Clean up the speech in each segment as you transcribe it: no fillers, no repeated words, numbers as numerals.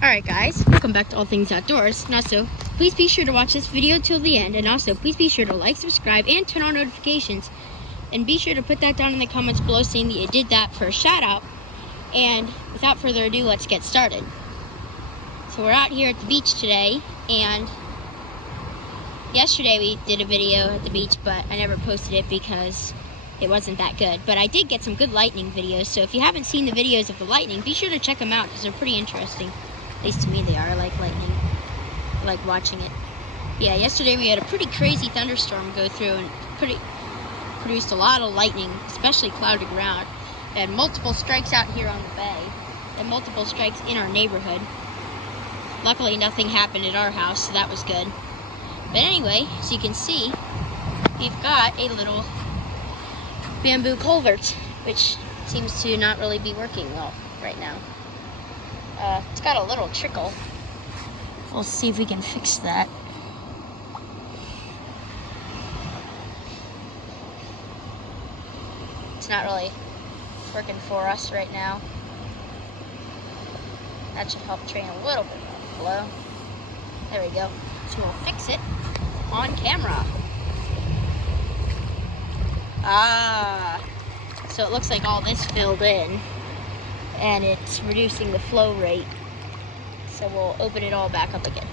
Alright guys, welcome back to All Things Outdoors. And also, please be sure to watch this video till the end. And also, please be sure to like, subscribe, and turn on notifications. And be sure to put that down in the comments below saying that you did that for a shout out. And without further ado, let's get started. So we're out here at the beach today, and yesterday we did a video at the beach, but I never posted it because it wasn't that good. But I did get some good lightning videos, so if you haven't seen the videos of the lightning, be sure to check them out because they're pretty interesting. At least to me they are. I like lightning. I like watching it. Yeah, yesterday we had a pretty crazy thunderstorm go through and produced a lot of lightning, especially clouded ground. We had multiple strikes out here on the bay and multiple strikes in our neighborhood. Luckily nothing happened at our house, so that was good. But anyway, as you can see, we've got a little bamboo culvert, which seems to not really be working well right now. It's got a little trickle. We'll see if we can fix that. It's not really working for us right now. That should help train a little bit of flow. There we go. So we'll fix it on camera. So it looks like all this filled in and it's reducing the flow rate. So we'll open it all back up again.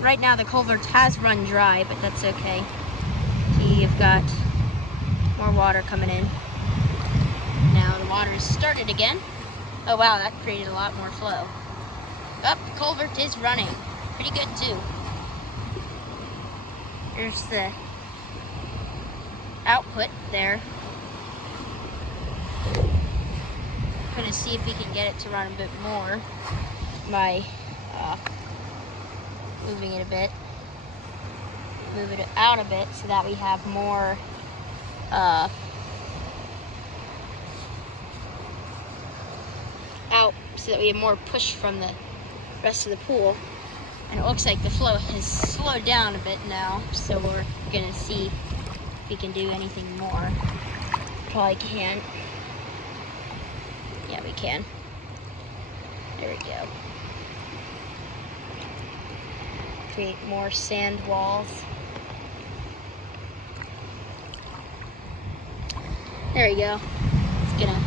Right now the culvert has run dry, but that's okay. See, you've got more water coming in. Now the water has started again. Oh wow, that created a lot more flow. Oh, the culvert is running. Pretty good too. There's the output there. I'm gonna see if we can get it to run a bit more by moving it a bit. Move it out a bit so that we have more out, so that we have more push from the rest of the pool. And it looks like the flow has slowed down a bit now, so we're gonna see if we can do anything more. Probably can't. Yeah, we can. There we go. Create more sand walls. There we go. It's gonna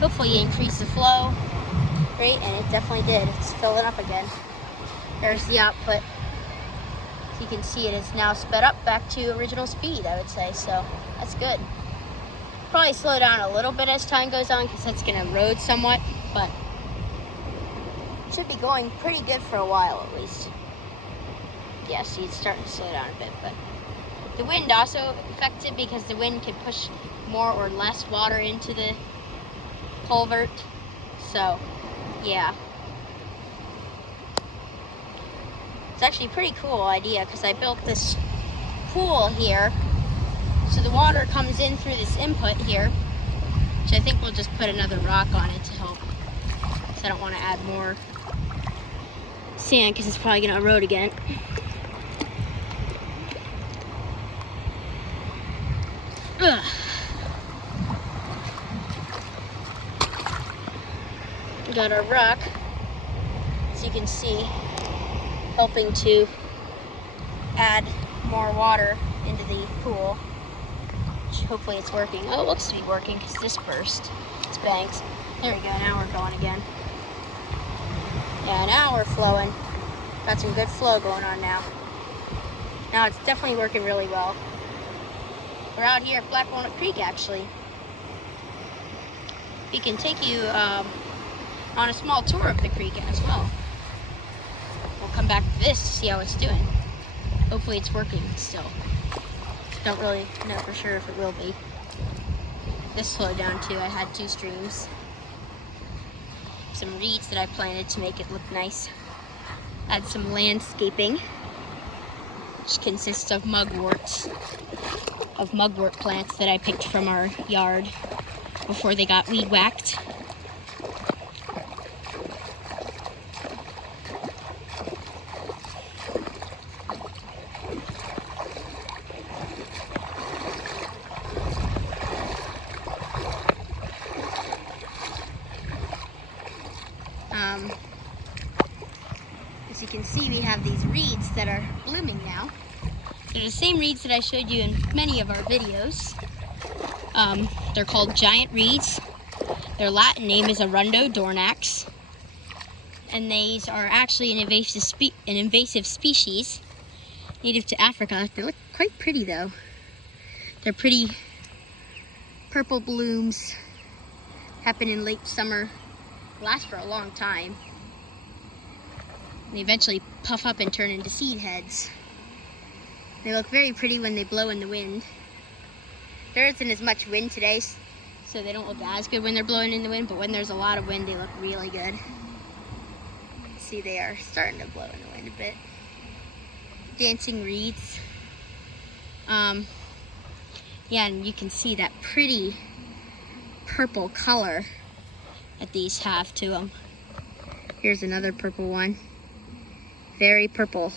hopefully increase the flow rate, and it definitely did. It's filling up again. There's the output. So you can see it is now sped up back to original speed, I would say, so that's good. Probably slow down a little bit as time goes on because that's gonna erode somewhat, but it should be going pretty good for a while at least. Yeah, see, it's starting to slow down a bit, but the wind also affects it because the wind can push more or less water into the culvert. So, yeah. It's actually a pretty cool idea because I built this pool here. So the water comes in through this input here, which I think we'll just put another rock on it to help. So I don't want to add more sand because it's probably going to erode again. Ugh. We got our rock, as you can see, helping to add more water into the pool, which hopefully it's working. Oh, it looks to be working because this burst. It's banks. There we go, now we're going again. Yeah, now we're flowing. Got some good flow going on now. Now it's definitely working really well. We're out here at Black Walnut Creek, actually. We can take you on a small tour of the creek as well. We'll come back to this to see how it's doing. Hopefully it's working still. Don't really know for sure if it will be. This slowed down too. I had 2 streams. Some reeds that I planted to make it look nice. Add some landscaping, which consists of mugworts. Of mugwort plants that I picked from our yard before they got weed whacked. As you can see, we have these reeds that are blooming now. They're the same reeds that I showed you in many of our videos. They're called giant reeds. Their Latin name is Arundo dornax. And these are actually an invasive species native to Africa. They look quite pretty though. They're pretty purple blooms, happen in late summer, last for a long time. They eventually puff up and turn into seed heads. They look very pretty when they blow in the wind. There isn't as much wind today, so they don't look as good when they're blowing in the wind, but when there's a lot of wind, they look really good. See, they are starting to blow in the wind a bit. Dancing reeds. Yeah, and you can see that pretty purple color that these have to them. Here's another purple one. Very purple.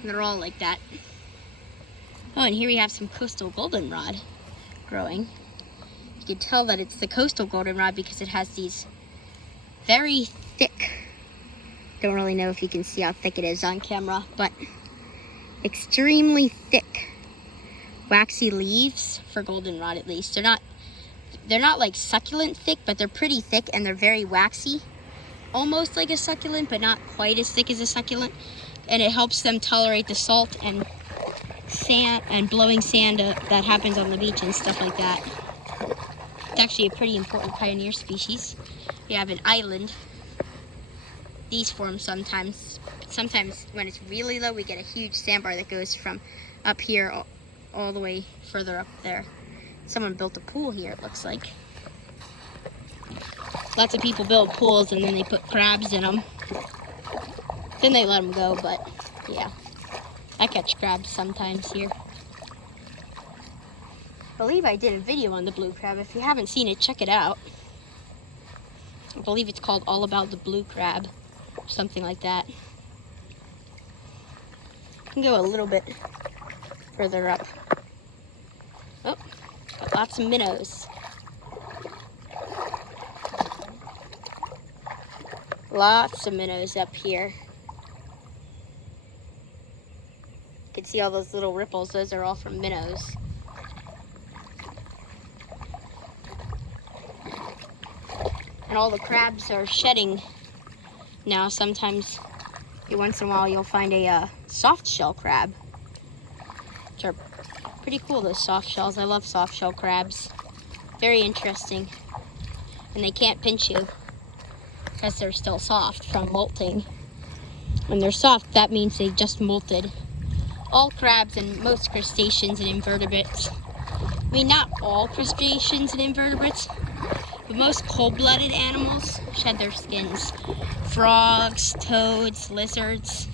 And they're all like that. Oh, and here we have some coastal goldenrod growing. You can tell that it's the coastal goldenrod because it has these very thick, don't really know if you can see how thick it is on camera, but extremely thick, waxy leaves for goldenrod at least. They're not like succulent thick, but they're pretty thick and they're very waxy. Almost like a succulent, but not quite as thick as a succulent. And it helps them tolerate the salt and sand and blowing sand that happens on the beach and stuff like that. It's actually a pretty important pioneer species. We have an island. These form sometimes. Sometimes when it's really low, we get a huge sandbar that goes from up here all the way further up there. Someone built a pool here, it looks like. Lots of people build pools and then they put crabs in them. Then they let them go, but yeah. I catch crabs sometimes here. I believe I did a video on the blue crab. If you haven't seen it, check it out. I believe it's called All About the Blue Crab, or something like that. I can go a little bit further up. Oh, got lots of minnows. Lots of minnows up here. You can see all those little ripples. Those are all from minnows. And all the crabs are shedding now. Sometimes, once in a while, you'll find a soft shell crab, which are pretty cool, those soft shells. I love soft shell crabs. Very interesting. And they can't pinch you because they're still soft from molting. When they're soft, that means they just molted. All crabs and most crustaceans and invertebrates, I mean, not all crustaceans and invertebrates, but most cold-blooded animals shed their skins. Frogs, toads, lizards,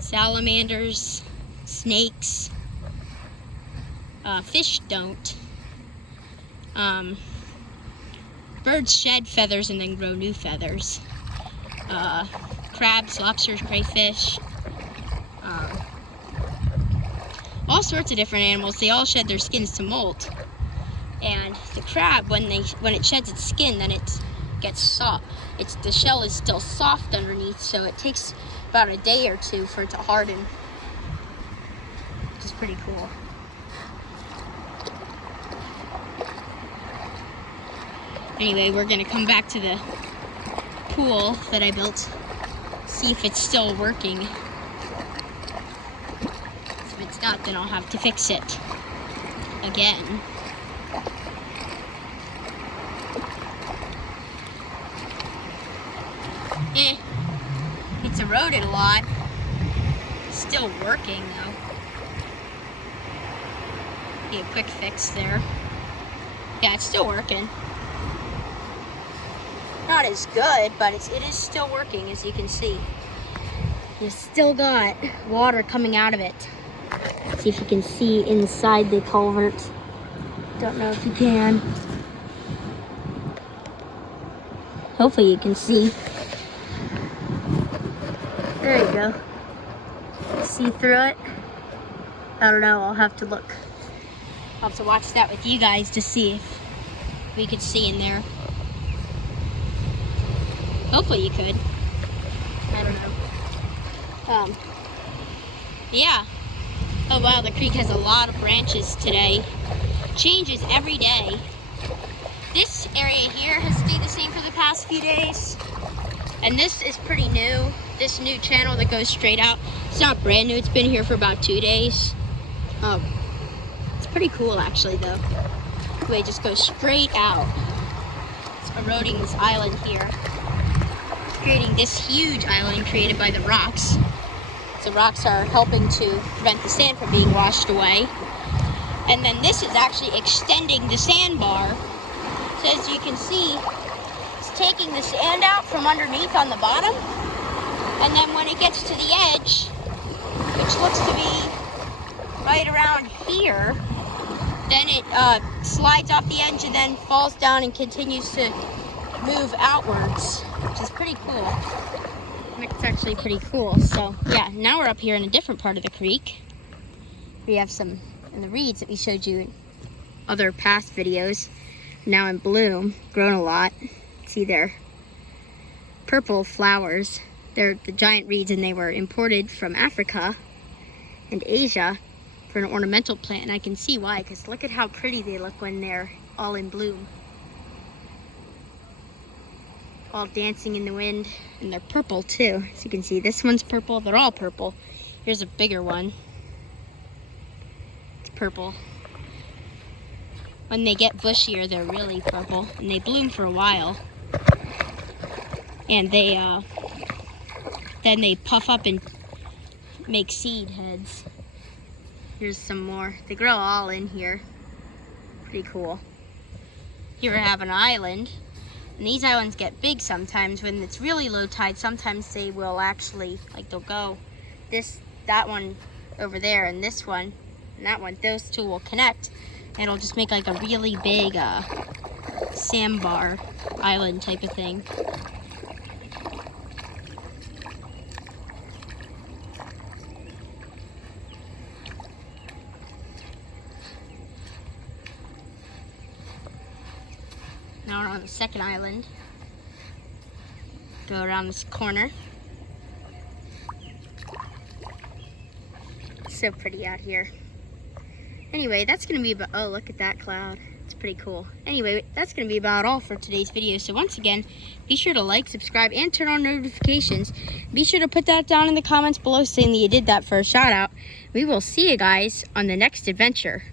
salamanders, snakes. Fish don't. Birds shed feathers and then grow new feathers. Crabs, lobsters, crayfish, all sorts of different animals, they all shed their skins to molt. And the crab, when it sheds its skin, then it gets soft. The shell is still soft underneath, so it takes about a day or two for it to harden, which is pretty cool. Anyway, we're gonna come back to the pool that I built, see if it's still working. If it's not, then I'll have to fix it again. It's eroded a lot. Still working though. Be a quick fix there. Yeah, it's still working. Not as good, but it is still working, as you can see. You've still got water coming out of it. See if you can see inside the culvert. Don't know if you can. Hopefully you can see. There you go. See through it? I don't know, I'll have to look. I'll have to watch that with you guys to see if we could see in there. Hopefully you could. I don't know. Yeah. Oh wow, the creek has a lot of branches today. Changes every day. This area here has stayed the same for the past few days. And this is pretty new. This new channel that goes straight out. It's not brand new, it's been here for about 2 days. It's pretty cool actually though. The way it just goes straight out. It's eroding this island here. It's creating this huge island created by the rocks. The rocks are helping to prevent the sand from being washed away. And then this is actually extending the sandbar. So as you can see, it's taking the sand out from underneath on the bottom. And then when it gets to the edge, which looks to be right around here, then it slides off the edge and then falls down and continues to move outwards, which is pretty cool. It's actually pretty cool. So yeah, now we're up here in a different part of the creek. We have some in the reeds that we showed you in other past videos. Now in bloom, grown a lot. See, they're purple flowers. They're the giant reeds, and they were imported from Africa and Asia for an ornamental plant, and I can see why, because look at how pretty they look when they're all in bloom. All dancing in the wind, and they're purple too. As you can see, this one's purple. They're all purple. Here's a bigger one. It's purple. When they get bushier, they're really purple, and they bloom for a while. And they then they puff up and make seed heads. Here's some more. They grow all in here. Pretty cool. Here we have an island. And these islands get big sometimes when it's really low tide. Sometimes they will actually, like they'll go that one over there, and this one and that one. Those two will connect. And it'll just make like a really big sandbar island type of thing. Now we're on the second island. Go around this corner. It's so pretty out here. Anyway, that's going to be about, oh, look at that cloud. It's pretty cool. Anyway, that's going to be about all for today's video. So once again, be sure to like, subscribe, and turn on notifications. Be sure to put that down in the comments below saying that you did that for a shout out. We will see you guys on the next adventure.